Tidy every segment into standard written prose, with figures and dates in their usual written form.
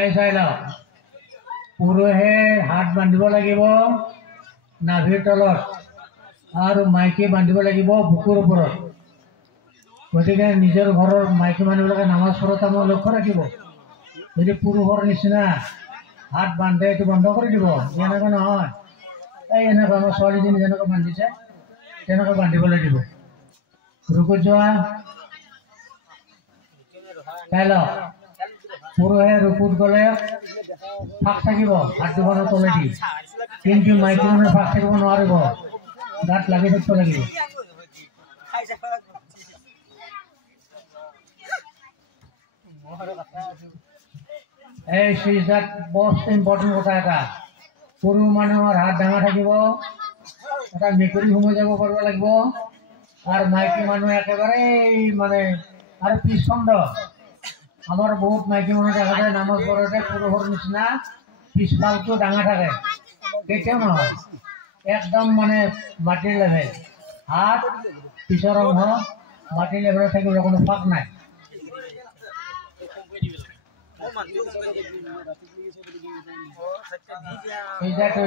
এই চাই লওক পুৰুষে হাত বান্ধিব লাগিব নাভিৰ তলত আৰু মাইকী বান্ধিব লাগিব বুকুৰ ওপৰত। গতিকে নিজৰ ঘৰৰ মাইকী মানুহবিলাকে নামাজ পঢ়োঁতে মই লক্ষ্য ৰাখিব। যদি পুৰুষৰ নিচিনা হাত বান্ধে এইটো বন্ধ কৰি দিব। এনেকুৱা নহয়, এই এনেকুৱা আমাৰ ছোৱালীজনী যেনেকৈ বান্ধিছে তেনেকৈ বান্ধিবলৈ দিব। ৰুকুত যোৱা চাই লওক পুৰুষে ৰুকুত গ'লে ফাঁক থাকিব হাত দুখনৰ তলেদি, কিন্তু মাইকী মানুহে ফাঁক থাকিব নোৱাৰিব, গাত লাগি থাকিব লাগিব। এই চিজদাত most ইম্পৰ্টেণ্ট কথা এটা, পুৰুষ মানুহৰ হাত ডাঙৰ থাকিব, এটা মেকুৰী সোমাই যাব পাৰিব লাগিব, আৰু মাইকী মানুহ একেবাৰে মানে আৰু পিছখণ্ড। আমাৰ বহুত মাইকী মানুহ দেখা যায় নামাজ পঢ়োঁতে পুৰুষৰ নিচিনা পিছফালটো ডাঙৰ থাকে, কেতিয়াও নহয়, একদম মানে মাটিৰ লেভেল, হাত পিছৰ অংশ মাটিৰ লেভেলত থাকিব, কোনো ফাঁক নাই।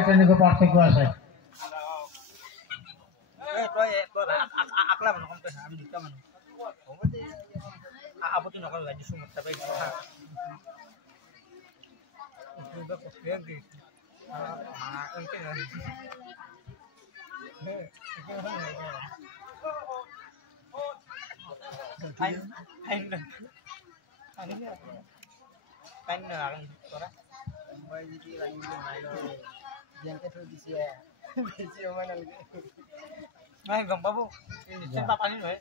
তেনেকুৱা পাৰ্থক্য আছে। আপত্তি নকৰো দিছো তাৰপৰা গম পাব পানী নহয়।